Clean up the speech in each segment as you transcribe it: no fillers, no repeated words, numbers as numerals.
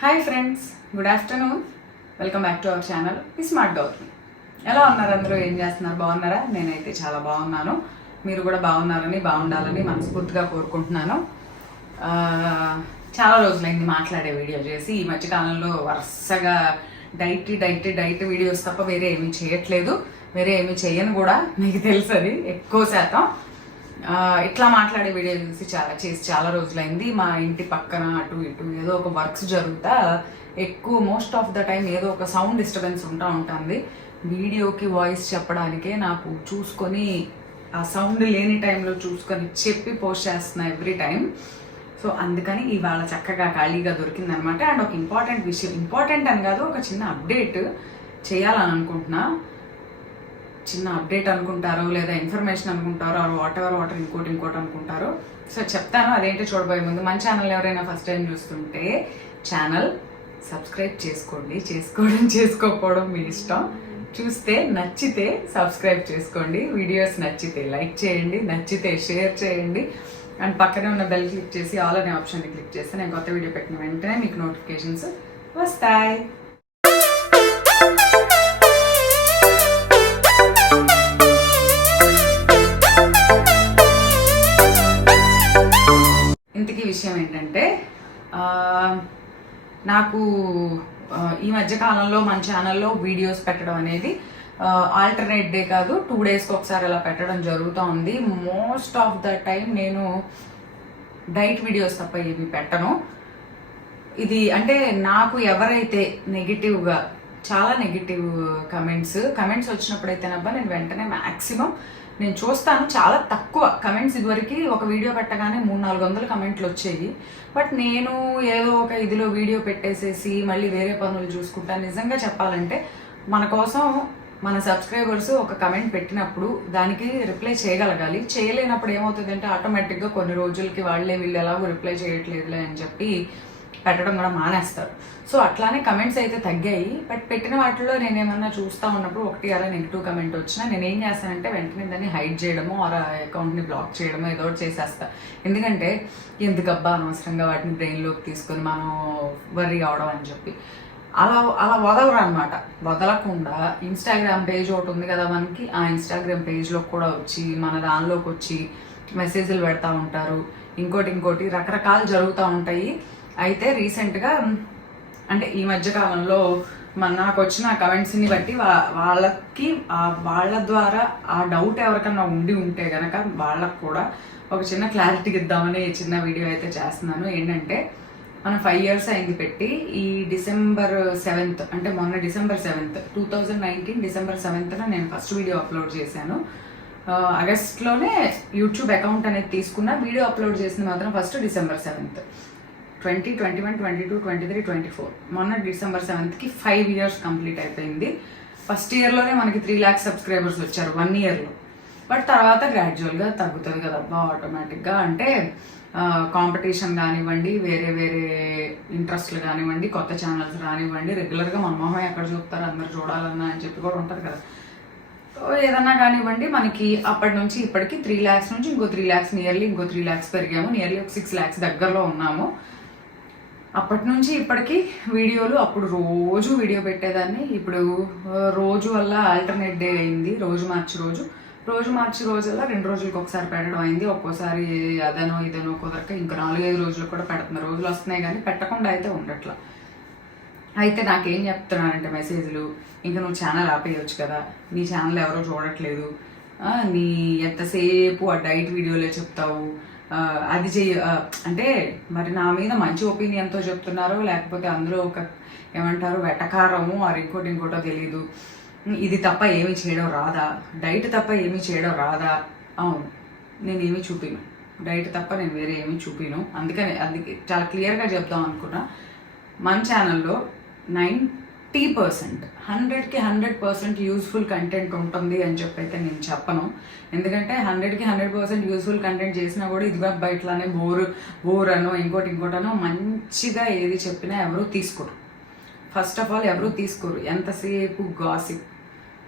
Hi friends, good afternoon. Welcome back to our channel smart Gautami. ఎలా ఉన్నారు అందరూ? ఏం చేస్తున్నారు? బాగున్నారా? నేనైతే చాలా బాగున్నాను. మీరు కూడా బాగుండాలని మనస్ఫూర్తిగా కోరుకుంటున్నాను. చాలా రోజులైంది మాట్లాడే వీడియో చేసి. ఈ మధ్యకాలంలో వరుసగా డైట్ వీడియోస్ తప్ప వేరే ఏమీ చేయట్లేదు. వేరే ఏమీ చేయను కూడా, మీకు తెలుసు అది ఎక్కువ శాతం. ఇట్లా మాట్లాడే వీడియో చేసి చాలా రోజులైంది. మా ఇంటి పక్కన అటు ఇటు ఏదో ఒక వర్క్స్ జరుగుతా ఎక్కువ మోస్ట్ ఆఫ్ ద టైం ఏదో ఒక సౌండ్ డిస్టర్బెన్స్ ఉంటుంది. వీడియోకి వాయిస్ చెప్పడానికే నాకు చూసుకొని ఆ సౌండ్ లేని టైంలో చూసుకొని చెప్పి పోస్ట్ చేస్తున్నా ఎవ్రీ టైం. సో అందుకని ఇవాళ చక్కగా ఖాళీగా దొరికిందనమాట. అండ్ ఒక ఇంపార్టెంట్ అని కాదు, ఒక చిన్న అప్డేట్ చేయాలని అనుకుంటున్నా. చిన్న అప్డేట్ అనుకుంటారో లేదా ఇన్ఫర్మేషన్ అనుకుంటారో వాట్ ఎవర్ ఇంకోటి అనుకుంటారో. సో చెప్తాను. అదేంటో చూడబోయే ముందు మన ఛానల్ ఎవరైనా ఫస్ట్ టైం చూస్తుంటే ఛానల్ సబ్స్క్రైబ్ చేసుకోకపోవడం మీ ఇష్టం. చూస్తే నచ్చితే సబ్స్క్రైబ్ చేసుకోండి, వీడియోస్ నచ్చితే లైక్ చేయండి, నచ్చితే షేర్ చేయండి. అండ్ పక్కనే ఉన్న బెల్ క్లిక్ చేసి ఆల్ అనే ఆప్షన్ని క్లిక్ చేస్తే నేను కొత్త వీడియో పెట్టిన వెంటనే మీకు నోటిఫికేషన్స్ వస్తాయి. ఇంతకీ విషయం ఏంటంటే, నాకు ఈ మధ్యకాలంలో మన ఛానల్లో వీడియోస్ పెట్టడం అనేది ఆల్టర్నేట్ డే కాదు, 2 డేస్కి ఒకసారి అలా పెట్టడం జరుగుతూ ఉంది. మోస్ట్ ఆఫ్ ద టైం నేను డైట్ వీడియోస్ తప్ప ఏమి పెట్టను. ఇది అంటే నాకు ఎవరైతే చాలా నెగిటివ్ కమెంట్స్ వచ్చినప్పుడైతేనబ్బా నేను వెంటనే మ్యాక్సిమం నేను చూస్తాను. చాలా తక్కువ కమెంట్స్. ఇదివరకు ఒక వీడియో పెట్టగానే 300-400 కమెంట్లు వచ్చేవి. బట్ నేను ఏదో ఒక ఇదిలో వీడియో పెట్టేసేసి మళ్ళీ వేరే పనులు చూసుకుంటాను. నిజంగా చెప్పాలంటే మన కోసం మన సబ్స్క్రైబర్స్ ఒక కమెంట్ పెట్టినప్పుడు దానికి రిప్లై చేయగలగాలి. చేయలేనప్పుడు ఏమవుతుందంటే ఆటోమేటిక్గా కొన్ని రోజులకి వీళ్ళు ఎలాగో రిప్లై చేయట్లేదులే అని చెప్పి పెట్టడం కూడా మానేస్తారు. సో అట్లానే కమెంట్స్ అయితే తగ్గాయి. బట్ పెట్టిన వాటిలో నేను ఏమన్నా చూస్తూ ఉన్నప్పుడు ఒకటి అలా నెగిటివ్ కమెంట్ వచ్చినా నేను ఏం చేస్తానంటే వెంటనే దాన్ని హైడ్ చేయడము ఆర్ అకౌంట్ని బ్లాక్ చేయడము ఏదో ఒకటి చేసేస్తా. ఎందుకంటే ఎందుకబ్బా అనవసరంగా వాటిని బ్రెయిన్లోకి తీసుకొని మనం వర్రీ అవడం అని చెప్పి అలా వదలరు అనమాట. వదలకుండా ఇన్స్టాగ్రామ్ పేజ్ ఒకటి ఉంది కదా మనకి, ఆ ఇన్స్టాగ్రామ్ పేజ్లో కూడా వచ్చి మన దానిలోకి వచ్చి మెసేజ్లు పెడతా ఉంటారు. ఇంకోటి రకరకాలు జరుగుతూ ఉంటాయి. అయితే రీసెంట్గా అంటే ఈ మధ్యకాలంలో నాకు వచ్చిన కమెంట్స్ని బట్టి వాళ్ళ ద్వారా ఆ డౌట్ ఎవరికన్నా ఉంటే గనక వాళ్ళకు కూడా ఒక చిన్న క్లారిటీకి ఇద్దామని చిన్న వీడియో అయితే చేస్తున్నాను. ఏంటంటే మనం 5 years అయింది పెట్టి. ఈ December 7th అంటే మొన్న December 7th 2019 December 7th నేను ఫస్ట్ వీడియో అప్లోడ్ చేశాను. ఆగస్ట్లోనే యూట్యూబ్ అకౌంట్ అనేది తీసుకున్నా. వీడియో అప్లోడ్ చేసింది మాత్రం ఫస్ట్ December 7th 2021, 22, 23, 24 మొన్న December 7th 5 years కంప్లీట్ అయిపోయింది. ఫస్ట్ ఇయర్లోనే మనకి 3 lakhs సబ్స్క్రైబర్స్ వచ్చారు 1 yearలో. బట్ తర్వాత గ్రాడ్యువల్గా తగ్గుతుంది కదబ్బా ఆటోమేటిక్గా. అంటే కాంపిటీషన్ కానివ్వండి, వేరే ఇంట్రెస్ట్లు కానివ్వండి, కొత్త ఛానల్స్ కానివ్వండి, రెగ్యులర్గా మన మొహం ఎక్కడ చూపుతారు అందరు చూడాలన్నా అని చెప్పి కూడా ఉంటుంది కదా. ఏదన్నా కానివ్వండి, మనకి అప్పటి నుంచి ఇప్పటికి 3 lakhs నుంచి ఇంకో 3 lakhs ఇంకో 3 lakhs పెరిగాము. నియర్లీ 6 lakhs దగ్గరలో ఉన్నాము. అప్పటి నుంచి ఇప్పటికి వీడియోలు అప్పుడు రోజు వీడియో పెట్టేదాన్ని. ఇప్పుడు రోజు వల్ల ఆల్టర్నేట్ డే అయింది. రోజు మార్చి రోజుల్లో 2 రోజులకు ఒకసారి పెట్టడం అయింది. ఒక్కోసారి అదనో ఇదనో కుదరక ఇంకా 4-5 రోజులు కూడా పెడుతున్న రోజులు వస్తున్నాయి, కానీ పెట్టకుండా అయితే ఉండట్లా. అయితే నాకేం చెప్తున్నానంటే మెసేజ్లు, ఇంకా నువ్వు ఛానల్ ఆపేయచ్చు కదా, నీ ఛానల్ ఎవరో చూడట్లేదు, నీ ఎంతసేపు ఆ డైట్ వీడియోలే చెప్తావు, అది అంటే మరి నా మీద మంచి ఒపీనియన్తో చెప్తున్నారో లేకపోతే అందులో ఒక ఏమంటారు వెటకారము ఆర్ ఇంకోటో తెలీదు. ఇది తప్ప ఏమీ చేయడం రాదా, డైట్ తప్ప ఏమీ చేయడం రాదా? అవును, నేను ఏమీ చూపిను, డైట్ తప్ప నేను వేరే ఏమీ చూపిను. అందుకని చాలా క్లియర్గా చెప్దాం అనుకున్నా. మన ఛానల్లో 90% 100కి 100% యూస్ఫుల్ కంటెంట్ ఉంటుంది అని చెప్పి అయితే నేను చెప్పను. ఎందుకంటే 100కి 100% యూస్ఫుల్ కంటెంట్ చేసినా కూడా ఇదిగా బయటలానే బోర్ అనో ఇంకోటనో మంచిగా ఏది చెప్పినా ఎవరూ తీసుకోరు. ఫస్ట్ ఆఫ్ ఆల్ ఎవరూ తీసుకోరు. ఎంతసేపు gossip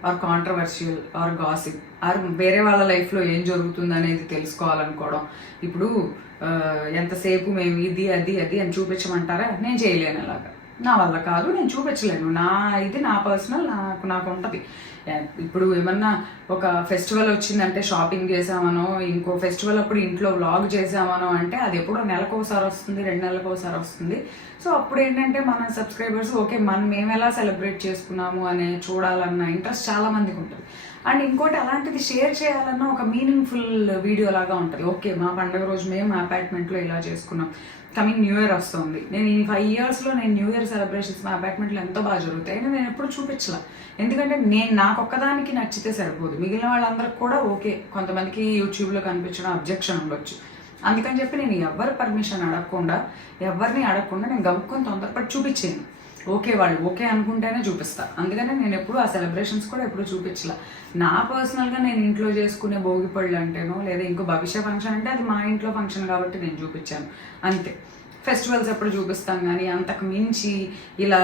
or controversial or gossip or వేరే వాళ్ళ లైఫ్లో ఏం జరుగుతుంది అనేది తెలుసుకోవాలనుకోవడం. ఇప్పుడు ఎంతసేపు మేము ఇది అది అది అని చూపించమంటారా? నేను చేయలేను అలాగా. నా వల్ల కాదు, నేను చూపించలేను. ఇది నా పర్సనల్, నాకు ఉంటుంది. ఇప్పుడు ఏమన్నా ఒక ఫెస్టివల్ వచ్చిందంటే షాపింగ్ చేసామనో, ఇంకో ఫెస్టివల్ అప్పుడు ఇంట్లో వ్లాగ్ చేసామనో అంటే అది ఎప్పుడో నెలకోసారి వస్తుంది, 2 నెలలకోసారి వస్తుంది. సో అప్పుడు ఏంటంటే మన సబ్స్క్రైబర్స్ ఓకే మేము ఎలా సెలబ్రేట్ చేసుకున్నాము అనే చూడాలన్న ఇంట్రెస్ట్ చాలా మందికి ఉంటుంది. అండ్ ఇంకోటి అలాంటిది షేర్ చేయాలన్న ఒక మీనింగ్ఫుల్ వీడియో లాగా ఉంటుంది. ఓకే మా పండుగ రోజు మేము మా అపార్ట్మెంట్లో ఇలా చేసుకున్నాం, కమింగ్ న్యూ ఇయర్ వస్తుంది, నేను ఈ 5 yearsలో నేను న్యూ ఇయర్ సెలబ్రేషన్స్ మా అపార్ట్మెంట్లో ఎంతో బాగా జరుగుతాయి. నేను ఎప్పుడు చూపించలే, ఎందుకంటే నాకొక్కదానికి నచ్చితే సరిపోదు, మిగిలిన వాళ్ళందరికి కూడా ఓకే. కొంతమందికి యూట్యూబ్లో కనిపించడం అబ్జెక్షన్ ఉండొచ్చు. అందుకని చెప్పి నేను ఎవరి పర్మిషన్ ఎవరిని అడగకుండా నేను గమ్ముకొని తొందరపడి చూపించాను. ఓకే వాళ్ళు ఓకే అనుకుంటేనే చూపిస్తా. అందుకనే నేను ఎప్పుడు ఆ సెలబ్రేషన్స్ కూడా ఎప్పుడు చూపించలే. నా పర్సనల్గా నేను ఇంట్లో చేసుకునే భోగి పళ్ళు అంటేనో లేదా ఇంకో భవిష్య ఫంక్షన్ అంటే అది మా ఇంట్లో ఫంక్షన్ కాబట్టి నేను చూపించాను అంతే. ఫెస్టివల్స్ ఎప్పుడు చూపిస్తాం కానీ అంతకు మించి ఇలా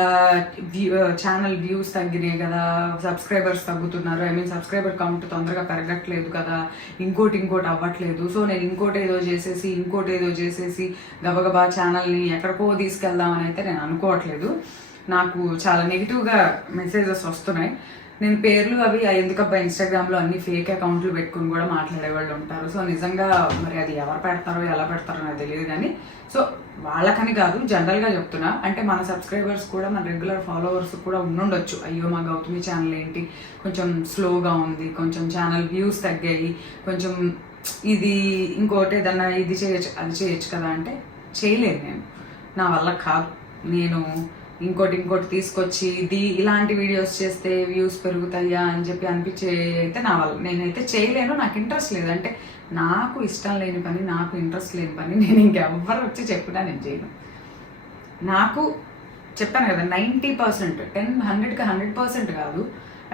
ఛానల్ వ్యూస్ తగ్గినాయి కదా, సబ్స్క్రైబర్స్ తగ్గుతున్నారు, సబ్స్క్రైబర్ కౌంట్ తొందరగా పెరగట్లేదు కదా, ఇంకోటి అవ్వట్లేదు, సో నేను ఇంకోటి ఏదో చేసేసి గబగబా ఛానల్ని ఎక్కడికో తీసుకెళ్దామని అయితే నేను అనుకోవట్లేదు. నాకు చాలా నెగిటివ్గా మెసేజెస్ వస్తున్నాయి. నేను పేర్లు అవి ఎందుకబ్బా ఇన్స్టాగ్రామ్లో అన్ని ఫేక్ అకౌంట్లు పెట్టుకుని కూడా మాట్లాడే వాళ్ళు ఉంటారు. సో నిజంగా మరి అది ఎవరు పెడతారో ఎలా పెడతారో నాకు తెలియదు కానీ, సో వాళ్ళకని కాదు జనరల్గా చెప్తున్నా. అంటే మన సబ్స్క్రైబర్స్ కూడా మన రెగ్యులర్ ఫాలోవర్స్ కూడా ఉండుండొచ్చు, అయ్యో మా గౌతమి ఛానల్ ఏంటి కొంచెం స్లోగా ఉంది, కొంచెం ఛానల్ వ్యూస్ తగ్గాయి, కొంచెం ఇది ఇంకోటి ఏదన్నా ఇది చేయొచ్చు అది చేయొచ్చు కదా అంటే చేయలేను. నేను నా వల్ల కాదు. నేను ఇంకోటి తీసుకొచ్చి ఇలాంటి వీడియోస్ చేస్తే వ్యూస్ పెరుగుతాయా అని చెప్పి అనిపించే అయితే నా వల్ల నేనైతే చేయలేను. నాకు ఇంట్రెస్ట్ లేదు. అంటే నాకు ఇష్టం లేని పని, నాకు ఇంట్రెస్ట్ లేని పని నేను ఇంకెవ్వరు వచ్చి చెప్పినా నేను చేయను. నాకు చెప్పాను కదా 90%, 100కి 100% కాదు,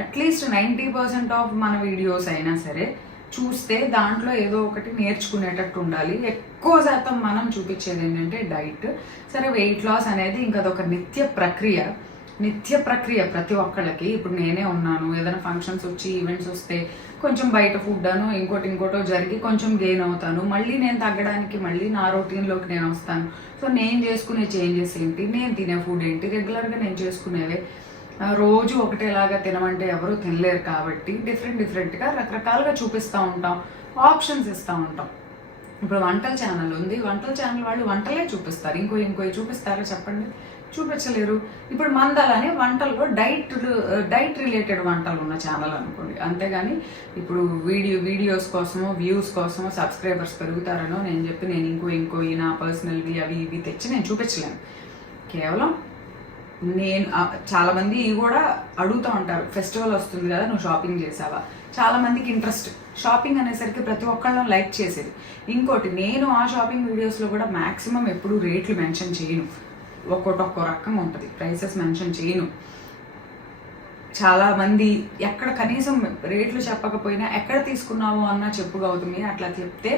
అట్లీస్ట్ 90% ఆఫ్ మన వీడియోస్ అయినా సరే చూస్తే దాంట్లో ఏదో ఒకటి నేర్చుకునేటట్టు ఉండాలి. ఎక్కువ శాతం మనం చూపించేది ఏంటంటే డైట్. సరే వెయిట్ లాస్ అనేది ఇంకా అదొక నిత్య ప్రక్రియ ప్రతి ఒక్కళ్ళకి. ఇప్పుడు నేనే ఉన్నాను, ఏదైనా ఫంక్షన్స్ వచ్చి ఈవెంట్స్ వస్తే కొంచెం బయట ఫుడ్ అను ఇంకోటో జరిగి కొంచెం గెయిన్ అవుతాను, మళ్ళీ నేను తగ్గడానికి మళ్ళీ నా రొటీన్లోకి నేను వస్తాను. సో నేను చేసుకునే చేంజెస్ ఏంటి, నేను తినే ఫుడ్ ఏంటి, రెగ్యులర్గా నేను చేసుకునేవే. రోజు ఒకటేలాగా తినమంటే ఎవరు తినలేరు కాబట్టి డిఫరెంట్గా రకరకాలుగా చూపిస్తూ ఉంటాం, ఆప్షన్స్ ఇస్తూ ఉంటాం. ఇప్పుడు వంటల ఛానల్ ఉంది, వంటల ఛానల్ వాళ్ళు వంటలే చూపిస్తారు, ఇంకో చూపిస్తారో చెప్పండి, చూపించలేరు. ఇప్పుడు మందలని వంటల్లో డైట్ రిలేటెడ్ వంటలు ఉన్న ఛానల్ అనుకోండి. అంతేగాని ఇప్పుడు వీడియోస్ కోసమో వ్యూస్ కోసమో సబ్స్క్రైబర్స్ పెరుగుతారనో నేను చెప్పి నేను ఇంకో నా పర్సనల్వి అవి ఇవి తెచ్చి నేను చూపించలేను. కేవలం నేను చాలా మంది కూడా అడుగుతూ ఉంటారు, ఫెస్టివల్ వస్తుంది కదా నువ్వు షాపింగ్ చేసావా. చాలా మందికి ఇంట్రెస్ట్ షాపింగ్ అనేసరికి ప్రతి ఒక్కళ్ళని లైక్ చేసేది. ఇంకోటి నేను ఆ షాపింగ్ వీడియోస్లో కూడా మ్యాక్సిమం ఎప్పుడు రేట్లు మెన్షన్ చేయను, ఒక్కో రకం ఉంటుంది, ప్రైసెస్ మెన్షన్ చేయను. చాలా మంది ఎక్కడ కనీసం రేట్లు చెప్పకపోయినా ఎక్కడ తీసుకున్నాము అన్న చెప్పుగవుతుంది, అట్లా చెప్తే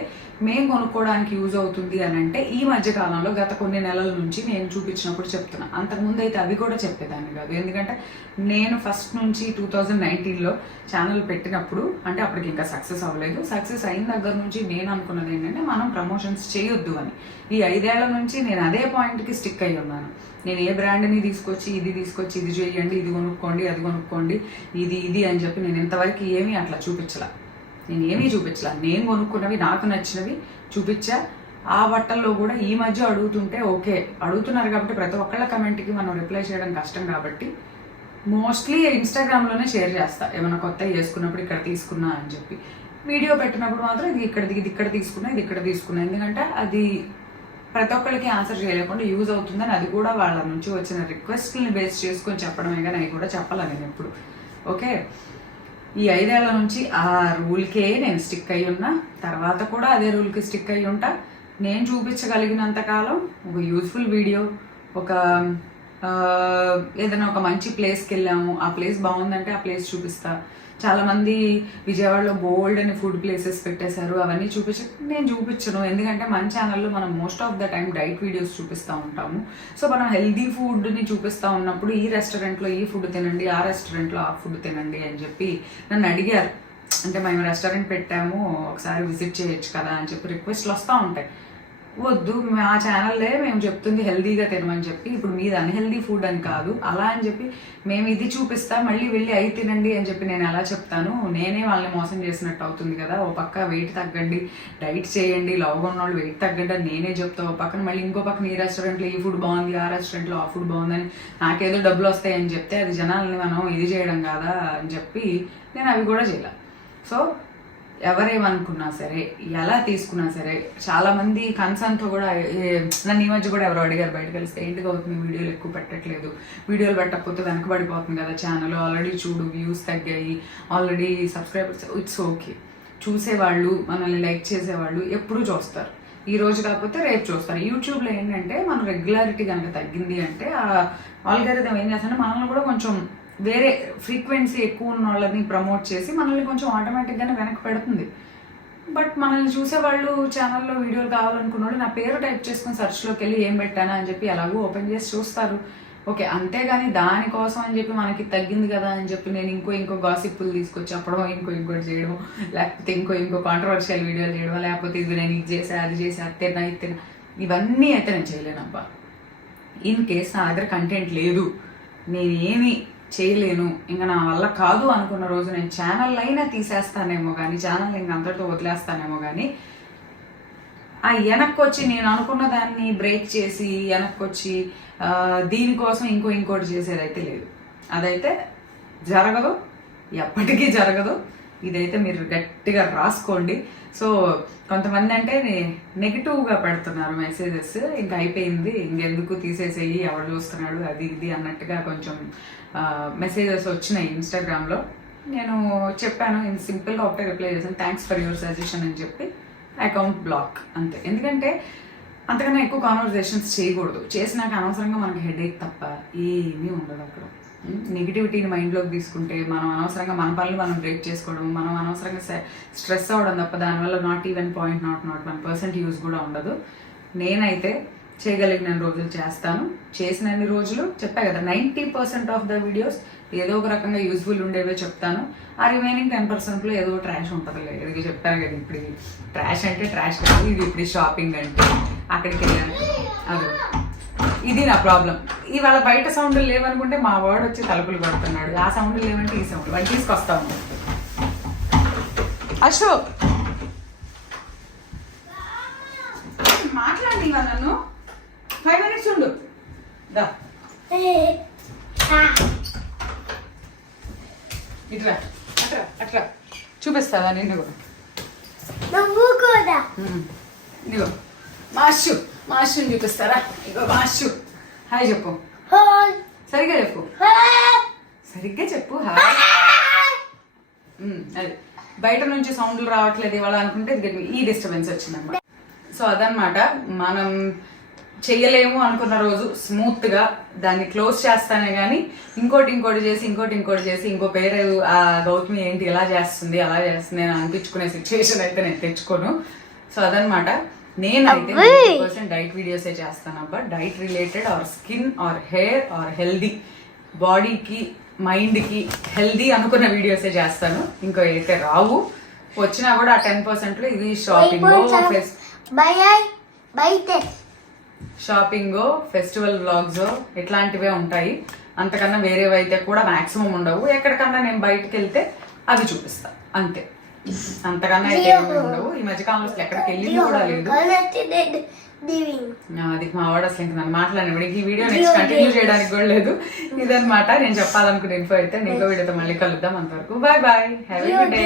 మేము కొనుక్కోవడానికి యూజ్ అవుతుంది అని అంటే ఈ మధ్య కాలంలో గత కొన్ని నెలల నుంచి నేను చూపించినప్పుడు చెప్తున్నా. అంతకుముందు అయితే అవి కూడా చెప్పేదాన్ని కాదు, ఎందుకంటే నేను ఫస్ట్ నుంచి 2019లో ఛానల్ పెట్టినప్పుడు అంటే అప్పటికి ఇంకా సక్సెస్ అవ్వలేదు. సక్సెస్ అయిన దగ్గర నుంచి నేను అనుకున్నది ఏంటంటే మనం ప్రమోషన్స్ చేయొద్దు అని. ఈ 5 ఏళ్ల నుంచి నేను అదే పాయింట్కి స్టిక్ అయి ఉన్నాను. నేను ఏ బ్రాండ్ని తీసుకొచ్చి ఇది చేయండి, ఇది కొనుక్కోండి, అది కొనుక్కోండి, ఇది అని చెప్పి నేను ఇంతవరకు ఏమీ అట్లా చూపించలా. నేను కొనుక్కున్నవి నాకు నచ్చినవి చూపించా. ఆ బట్టల్లో కూడా ఈ మధ్య అడుగుతుంటే ఓకే అడుగుతున్నారు కాబట్టి ప్రతి ఒక్కళ్ళ కమెంట్కి మనం రిప్లై చేయడం కష్టం కాబట్టి మోస్ట్లీ ఇన్స్టాగ్రామ్లోనే షేర్ చేస్తా. ఏమైనా కొత్త వేసుకున్నప్పుడు ఇక్కడ తీసుకున్నా అని చెప్పి, వీడియో పెట్టినప్పుడు మాత్రం ఇది ఇక్కడ తీసుకున్నా, ఎందుకంటే అది ప్రతి ఒక్కరికి ఆన్సర్ చేయలేకుండా యూజ్ అవుతుందని, అది కూడా వాళ్ళ నుంచి వచ్చిన రిక్వెస్ట్ని బేస్ చేసుకొని చెప్పడమే కానీ అవి కూడా చెప్పాలి నేను ఎప్పుడు. ఓకే, ఈ 5 ఏళ్ల నుంచి ఆ రూల్కే నేను స్టిక్ అయి ఉన్నా, తర్వాత కూడా అదే రూల్కి స్టిక్ అయి ఉంటా. నేను చూపించగలిగినంత కాలం ఒక యూజ్ఫుల్ వీడియో, ఏదైనా ఒక మంచి ప్లేస్కి వెళ్ళాము, ఆ ప్లేస్ బాగుందంటే ఆ ప్లేస్ చూపిస్తా. చాలామంది విజయవాడలో బోల్డ్ అని ఫుడ్ ప్లేసెస్ పెట్టేశారు, అవన్నీ నేను చూపించను. ఎందుకంటే మన ఛానల్లో మనం most of the time diet videos చూపిస్తూ ఉంటాము. సో మనం హెల్దీ ఫుడ్ని చూపిస్తూ ఉన్నప్పుడు ఈ రెస్టారెంట్లో ఈ ఫుడ్ తినండి, ఆ రెస్టారెంట్లో ఆ ఫుడ్ తినండి అని చెప్పి నన్ను అడిగారు. అంటే మేము రెస్టారెంట్ పెట్టాము, ఒకసారి విజిట్ చేయొచ్చు కదా అని చెప్పి రిక్వెస్ట్లు వస్తూ ఉంటాయి. వద్దు మా ఛానల్లే మేము చెప్తుంది హెల్దీగా తినమని చెప్పి, ఇప్పుడు మీది అన్హెల్దీ ఫుడ్ అని కాదు అలా అని చెప్పి మేము ఇది చూపిస్తా మళ్ళీ వెళ్ళి అయి తినండి అని చెప్పి నేను ఎలా చెప్తాను? నేనే వాళ్ళని మోసం చేసినట్టు అవుతుంది కదా. ఓ పక్క వెయిట్ తగ్గండి, డైట్ చేయండి, లావుగా ఉన్న వాళ్ళు వెయిట్ తగ్గండి అని నేనే చెప్తా, ఓ పక్కన మళ్ళీ ఇంకో పక్కన ఈ రెస్టారెంట్లో ఈ ఫుడ్ బాగుంది, ఆ రెస్టారెంట్లో ఆ ఫుడ్ బాగుందని నాకేదో డబ్బులు వస్తాయని చెప్తే అది జనాలని మనం ఇది చేయడం కాదా అని చెప్పి నేను అవి కూడా చేయలే. సో ఎవరేమనుకున్నా సరే, ఎలా తీసుకున్నా సరే, చాలా మంది కన్సర్న్తో కూడా నన్ను ఈ మధ్య కూడా ఎవరు అడిగారు బయటకు వెళ్తే, ఏంటిగా అవుతుంది వీడియోలు ఎక్కువ పెట్టట్లేదు, వీడియోలు పెట్టకపోతే వెనకబడిపోతుంది కదా ఛానల్, ఆల్రెడీ చూడు వ్యూస్ తగ్గాయి, ఆల్రెడీ సబ్స్క్రైబర్స్. ఇట్స్ ఓకే, చూసేవాళ్ళు మనల్ని లైక్ చేసేవాళ్ళు ఎప్పుడూ చూస్తారు, ఈ రోజు కాకపోతే రేపు చూస్తారు. యూట్యూబ్లో ఏంటంటే మన రెగ్యులారిటీ కనుక తగ్గింది అంటే ఆ ఆల్గరిథం ఏం చేస్తుంటే మనల్ని కూడా కొంచెం వేరే ఫ్రీక్వెన్సీ ఎక్కువ ఉన్న వాళ్ళని ప్రమోట్ చేసి మనల్ని కొంచెం ఆటోమేటిక్గానే వెనక్కి పెడుతుంది. బట్ మనల్ని చూసేవాళ్ళు ఛానల్లో వీడియోలు కావాలనుకున్న వాళ్ళు నా పేరు టైప్ చేసుకుని సెర్చ్లోకి వెళ్ళి ఏం పెట్టానా అని చెప్పి ఎలాగో ఓపెన్ చేసి చూస్తారు. ఓకే, అంతేగాని దానికోసం అని చెప్పి మనకి తగ్గింది కదా అని చెప్పి నేను ఇంకో గాసిప్పులు తీసుకొచ్చి చెప్పడం, ఇంకోటి చేయడం, లేకపోతే ఇంకో కాంట్రవర్షియల్ వీడియోలు చేయడం, లేకపోతే ఇది నేను ఇది చేసా అది చేసి అది తిన్నా ఇవన్నీ అయితే నేను చేయలేనబ్బా. ఇన్ కేస్ నా దగ్గర కంటెంట్ లేదు, నేనేమి చేయలేను, ఇంకా నా వల్ల కాదు అనుకున్న రోజు నేను ఛానల్ అయినా తీసేస్తానేమో కానీ, ఛానల్ ఇంకా అందరితో వదిలేస్తానేమో కానీ, ఆ వెనక్కొచ్చి నేను అనుకున్న దాన్ని బ్రేక్ చేసి వెనక్కొచ్చి దీనికోసం ఇంకోటి చేసేదైతే లేదు. అదైతే జరగదు, ఎప్పటికీ జరగదు. ఇదైతే మీరు గట్టిగా రాసుకోండి. సో కొంతమంది అంటే నెగిటివ్గా పెడుతున్నారు మెసేజెస్, ఇంకా అయిపోయింది ఇంకెందుకు తీసేసేయి, ఎవరు చూస్తున్నాడు అది ఇది అన్నట్టుగా కొంచెం మెసేజెస్ వచ్చినాయి ఇన్స్టాగ్రామ్లో. నేను చెప్పాను, సింపుల్గా ఒకటే రిప్లై చేశాను, థ్యాంక్స్ ఫర్ యువర్ సజెషన్ అని చెప్పి అకౌంట్ బ్లాక్ అంతే. ఎందుకంటే అంతకన్నా ఎక్కువ కాన్వర్జేషన్స్ చేయకూడదు, చేసినాక అనవసరంగా మనకి హెడేక్ తప్ప ఏమీ ఉండదు అక్కడ. నెగిటివిటీని మైండ్లోకి తీసుకుంటే మనం అనవసరంగా మన పనులు మనం బ్రేక్ చేసుకోవడం, మనం అనవసరంగా స్ట్రెస్ అవ్వడం తప్ప దానివల్ల నాట్ ఈవెన్ 0.01% యూజ్ కూడా ఉండదు. నేనైతే చేయగలిగిన రోజులు చేస్తాను, చేసినన్ని రోజులు చెప్పా కదా 90% ఆఫ్ ద వీడియోస్ ఏదో ఒక రకంగా యూజ్ఫుల్ ఉండేవే చెప్తాను. ఆ రిమైనింగ్ 10%లో ఏదో ట్రాష్ ఉంటుంది. ఇది చెప్పాను కదా, ఇప్పుడు ట్రాష్ అంటే ట్రాష్ కాదు, ఇది ఇప్పుడు షాపింగ్ అంటే అక్కడికి వెళ్ళాను, అది ఇది నా ప్రాబ్లం. ఇవాళ బయట సౌండ్లు లేవనుకుంటే మా వాడు వచ్చి తలుపులు కొడుతున్నాడు, ఆ సౌండ్లు లేవంటే ఈ సౌండ్ వాడు తీసుకొస్తా ఉన్నాడు. అశోక్ మాట్లాడి ఇవాళ నన్ను 5 minutes ఉండు దా ఇట్లా అట్లా చూపిస్తావా నిన్ను కూడా? ఇదిగో మాషుని చూపిస్తారా? ఇగో మాషు, హాయ్ చెప్పు, సరిగ్గా చెప్పు, సరిగ్గా చెప్పు హాయ్. అది బయట నుంచి సౌండ్లు రావట్లేదు ఇవాళ అనుకుంటే ఈ డిస్టర్బెన్స్ వచ్చిందన్నమాట. సో అదనమాట, మనం చెయ్యలేము అనుకున్న రోజు స్మూత్గా దాన్ని క్లోజ్ చేస్తానే కానీ ఇంకోటి చేసి ఇంకో పేరు ఆ గౌతమి ఏంటి ఇలా చేస్తుంది అలా చేస్తుంది అని అనిపించుకునే సిచ్యువేషన్ అయితే నేను తెచ్చుకోను. సో అదనమాట, నేనైతే 100% డైట్ వీడియోసే చేస్తాను అబ్బా. Diet related or skin or hair or healthy బాడీకి మైండ్కి హెల్దీ అనుకున్న వీడియోసే చేస్తాను. ఇంకో అయితే రావు, వచ్చినా కూడా ఆ 10%లో ఇది షాపింగో ఫెస్టివల్ వ్లాగ్స్ ఇట్లాంటివే ఉంటాయి. అంతకన్నా వేరేవైతే కూడా మాక్సిమం ఉండవు. ఎక్కడికన్నా నేను బయటకు వెళ్తే అవి చూపిస్తా అంతే, అంతకన్నా అయితే ఉండవు. ఈ మధ్యకాలంలో అసలు ఎక్కడికి వెళ్ళింది కూడా లేదు. అది మా వాడు అసలు ఇంకా నన్ను మాట్లాడినప్పుడు ఈ వీడియో నెక్స్ట్ కంటిన్యూ చేయడానికి కూడా లేదు. ఇదనమాట నేను చెప్పాలనుకున్న ఇన్ఫో అయితే. ఇంకో వీడియోతో మళ్ళీ కలుద్దాం. అంతవరకు bye bye, have a good day.